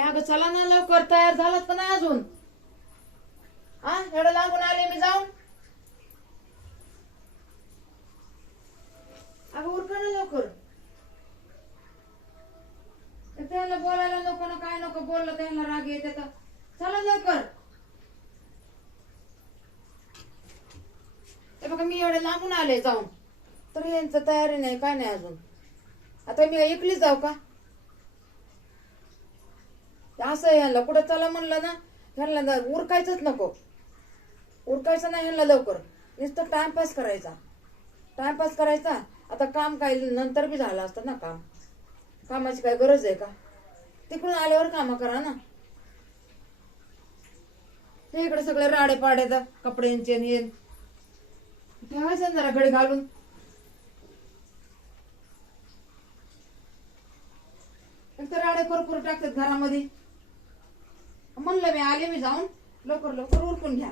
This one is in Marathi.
अगं चला ना लवकर, तयार झालात का नाही अजून? हा एवढं लागून आले मी जाऊन. अगं उरका ना लवकर. त्याला बोलायला नको ना, काय नको बोललं त्यांना राग येते तर. चला लवकर. ते बघा मी एवढे लांबून आले जाऊन, तर यांचं तयारी नाही काय नाही अजून. आता मी एकलीच जाऊ का? असं ह्यांना कुठं चला म्हणलं ना, ह्यांना उरकायचंच नको. उरकायचं नाही ह्यांना लवकर, नुसतं टाइमपास करायचा. टाइमपास करायचा. आता काम काय नंतर बी झालं असतं ना काम. कामाची काय गरज आहे का? तिकडून आल्यावर काम करा ना. ते इकडे सगळे राडे पाडे कपड्यांचे येन ठेवायचं जरा घडी घालून. एक तर राडे भरपूर टाकतात घरामध्ये. म्हणलं मी आले मी जाऊन, लवकर लवकर उरकून घ्या.